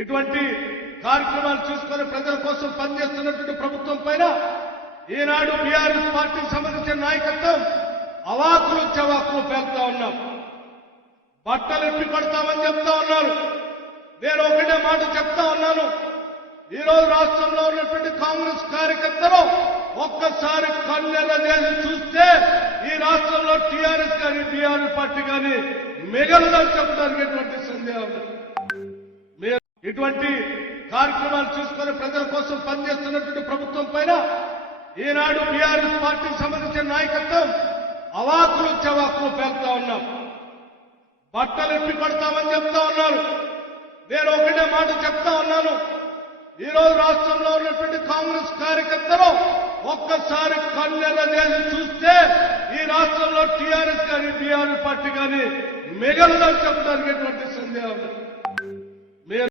ఇటువంటి కార్యక్రమాలు తీసుకొని ప్రజల కోసం పనిచేస్తున్నటువంటి ప్రభుత్వం పైన ఈనాడు బీఆర్ఎస్ పార్టీకి సంబంధించిన నాయకత్వం అవాకులు చవాకులు పేలుతా ఉన్నాం. బట్టలు ఎప్పి కొడతామని చెప్తా ఉన్నారు. నేను ఒకటే మాట చెప్తా ఉన్నాను. ఈ రోజు రాష్ట్రంలో ఉన్నటువంటి కాంగ్రెస్ కార్యకర్తలు ఒక్కసారి కళ్ళెర్ర చేసి చూస్తే ఈ రాష్ట్రంలో టీఆర్ఎస్ కానీ బీఆర్ఎస్ పార్టీ కానీ మిగలదని చెప్పడానికి ఎటువంటి సందేహం లేదు. ఇటువంటి కార్యక్రమాలు తీసుకొని ప్రజల కోసం పనిచేస్తున్నటువంటి ప్రభుత్వం పైన ఈనాడు బీఆర్ఎస్ పార్టీకి సంబంధించిన నాయకత్వం అవాకులు చవాకులు పేలుతా ఉన్నాం. బట్టలు ఎప్పి కొడతామని చెప్తా ఉన్నారు. నేను ఒకటే మాట చెప్తా ఉన్నాను. ఈ రోజు రాష్ట్రంలో ఉన్నటువంటి కాంగ్రెస్ కార్యకర్తలు ఒక్కసారి కళ్ళెర్ర చేసి చూస్తే ఈ రాష్ట్రంలో టీఆర్ఎస్ కానీ బీఆర్ఎస్ పార్టీ కానీ మిగలదని చెప్పడానికి ఎటువంటి సందేహం లేదు.